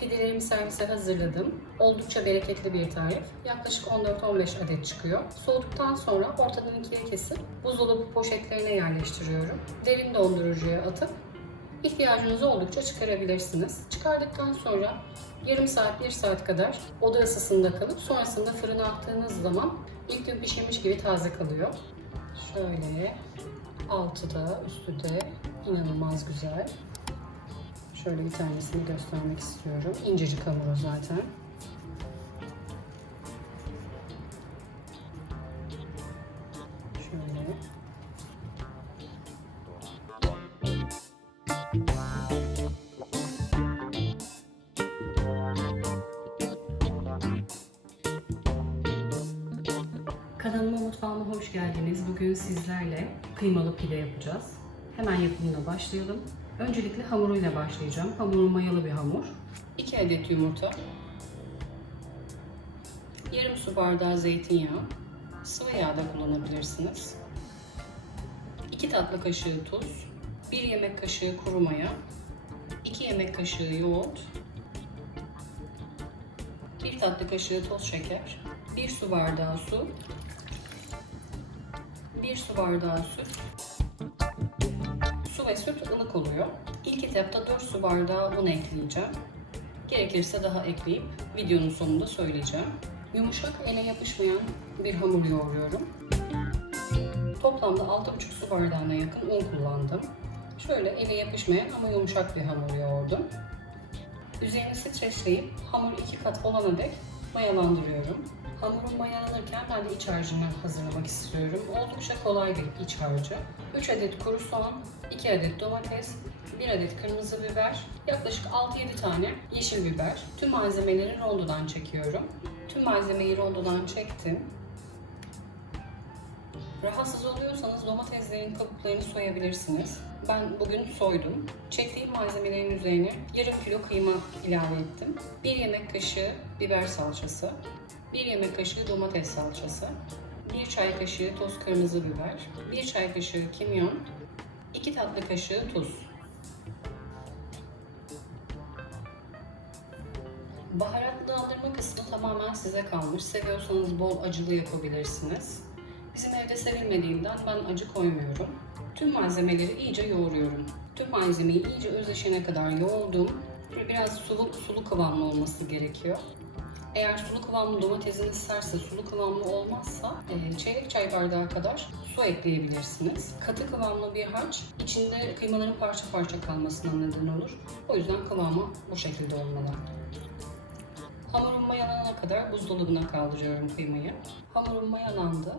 Pidelerimi servise hazırladım. Oldukça bereketli bir tarif. Yaklaşık 14-15 adet çıkıyor. Soğuduktan sonra ortadan ikiye kesip buzdolabı poşetlerine yerleştiriyorum. Derin dondurucuya atıp ihtiyacınız oldukça çıkarabilirsiniz. Çıkardıktan sonra yarım saat, 1 saat kadar oda ısısında kalıp sonrasında fırına attığınız zaman ilk gün pişirmiş gibi taze kalıyor. Şöyle altı da üstü de inanılmaz güzel. Şöyle bir tanesini göstermek istiyorum. İncecik hamuru zaten. Şöyle. Kanalıma mutfağıma hoş geldiniz. Bugün sizlerle kıymalı pide yapacağız. Hemen yapımına başlayalım. Öncelikle hamuruyla başlayacağım. Hamuru mayalı bir hamur. 2 adet yumurta. Yarım su bardağı zeytinyağı. Sıvı yağ da kullanabilirsiniz. 2 tatlı kaşığı tuz. 1 yemek kaşığı kuru maya. 2 yemek kaşığı yoğurt. 1 tatlı kaşığı toz şeker. 1 su bardağı su. 1 su bardağı süt. Ve süt ılık oluyor. İlk etapta 4 su bardağı un ekleyeceğim. Gerekirse daha ekleyip videonun sonunda söyleyeceğim. Yumuşak ele yapışmayan bir hamur yoğuruyorum. Toplamda 6,5 su bardağına yakın un kullandım. Şöyle ele yapışmayan ama yumuşak bir hamur yoğurdum. Üzerini streçleyip hamur iki kat olana dek mayalandırıyorum. Hamurun mayalanırken ben de iç harcını hazırlamak istiyorum. Oldukça kolay bir iç harcı. 3 adet kuru soğan, 2 adet domates, 1 adet kırmızı biber, yaklaşık 6-7 tane yeşil biber. Tüm malzemeleri rondodan çekiyorum. Tüm malzemeyi rondodan çektim. Rahatsız oluyorsanız domateslerin kabuklarını soyabilirsiniz. Ben bugün soydum. Çektiğim malzemelerin üzerine yarım kilo kıyma ilave ettim. 1 yemek kaşığı biber salçası, 1 yemek kaşığı domates salçası, 1 çay kaşığı toz kırmızı biber, 1 çay kaşığı kimyon, 2 tatlı kaşığı tuz. Baharatlandırma kısmı tamamen size kalmış. Seviyorsanız bol acılı yapabilirsiniz. Bizim evde sevilmediğinden ben acı koymuyorum. Tüm malzemeleri iyice yoğuruyorum. Tüm malzemeyi iyice özleşene kadar yoğurdum. Biraz sulu, sulu kıvamlı olması gerekiyor. Eğer sulu kıvamlı domatesiniz serse, sulu kıvamlı olmazsa e, çeyrek çay bardağı kadar su ekleyebilirsiniz. Katı kıvamlı bir harç içinde kıymaların parça parça kalmasına neden olur. O yüzden kıvamı bu şekilde olmalı. Hamurum mayalanana kadar buzdolabına kaldırıyorum kıymayı. Hamurum mayalandı.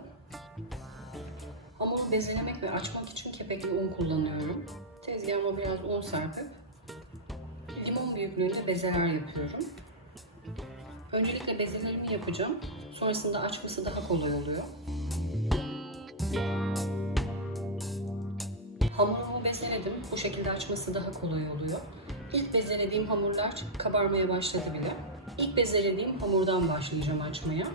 Hamuru bezelemek ve açmak için kepekli un kullanıyorum. Tezgahıma biraz un serpip limon büyüklüğünde bezeler yapıyorum. Öncelikle bezelerimi yapacağım. Sonrasında açması daha kolay oluyor. Hamurumu bezeledim. Bu şekilde açması daha kolay oluyor. İlk bezelediğim hamurlar kabarmaya başladı bile. İlk bezelediğim hamurdan başlayacağım açmaya.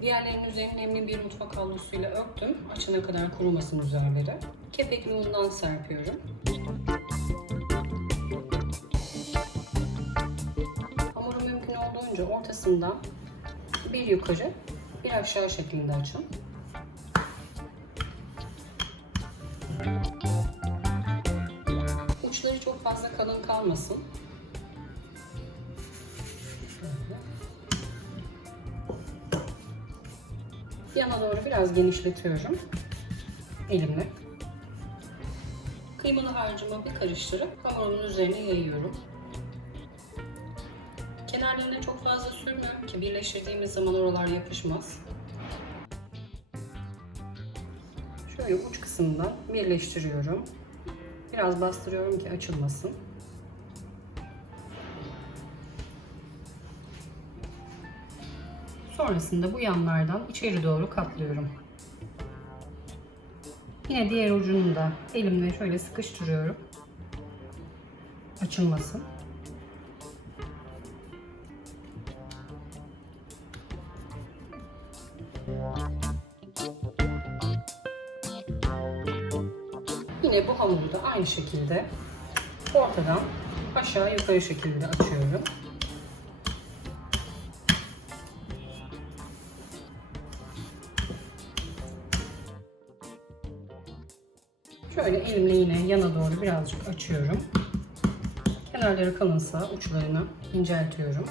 Diğerlerinin üzerini nemli bir mutfak havlusuyla örttüm. Açana kadar kurumasın üzerleri. Kepekli undan serpiyorum. Olduğunca ortasından bir yukarı bir aşağı şeklinde açın. Uçları çok fazla kalın kalmasın. Yana doğru biraz genişletiyorum elimle. Kıymalı harcımı bir karıştırıp hamurumun üzerine yayıyorum. Kenarlarına çok fazla sürmüyorum ki birleştirdiğimiz zaman oralar yapışmaz. Şöyle uç kısmından birleştiriyorum. Biraz bastırıyorum ki açılmasın. Sonrasında bu yanlardan içeri doğru katlıyorum. Yine diğer ucunu da elimle şöyle sıkıştırıyorum. Açılmasın. Yine bu hamuru da aynı şekilde ortadan aşağı yukarı şekilde açıyorum. Şöyle elimle yine yana doğru birazcık açıyorum. Kenarları kalınsa uçlarını inceltiyorum.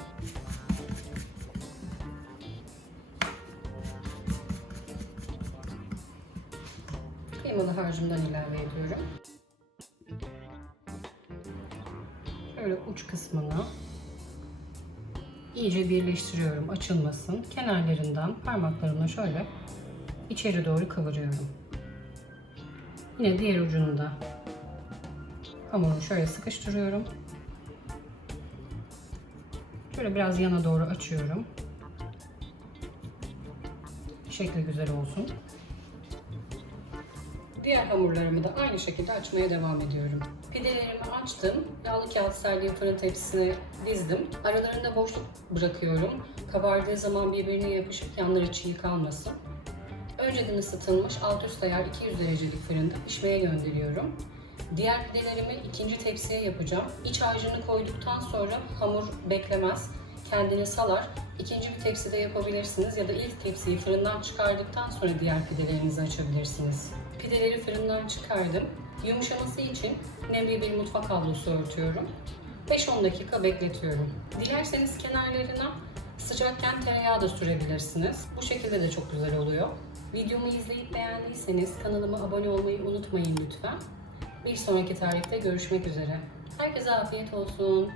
Kıymalı harcımdan ilave ediyorum. Şöyle uç kısmını iyice birleştiriyorum açılmasın. Kenarlarından parmaklarımla şöyle içeri doğru kıvırıyorum. Yine diğer ucunu da hamuru şöyle sıkıştırıyorum. Şöyle biraz yana doğru açıyorum. Şekli güzel olsun. Diğer hamurlarımı da aynı şekilde açmaya devam ediyorum. Pidelerimi açtım. Yağlı kağıt serdiğim fırın tepsisine dizdim. Aralarında boşluk bırakıyorum. Kabardığı zaman birbirine yapışıp yanları çiğ kalmasın. Önceden ısıtılmış alt üst ayar 200 derecelik fırında pişmeye gönderiyorum. Diğer pidelerimi ikinci tepsiye yapacağım. İç harcını koyduktan sonra hamur beklemez, kendini salar. İkinci bir tepside yapabilirsiniz ya da ilk tepsiyi fırından çıkardıktan sonra diğer pidelerinizi açabilirsiniz. Pideleri fırından çıkardım. Yumuşaması için nemli bir mutfak havlusu örtüyorum. 5-10 dakika bekletiyorum. Dilerseniz kenarlarına sıcakken tereyağı da sürebilirsiniz. Bu şekilde de çok güzel oluyor. Videomu izleyip beğendiyseniz kanalıma abone olmayı unutmayın lütfen. Bir sonraki tarihte görüşmek üzere. Herkese afiyet olsun.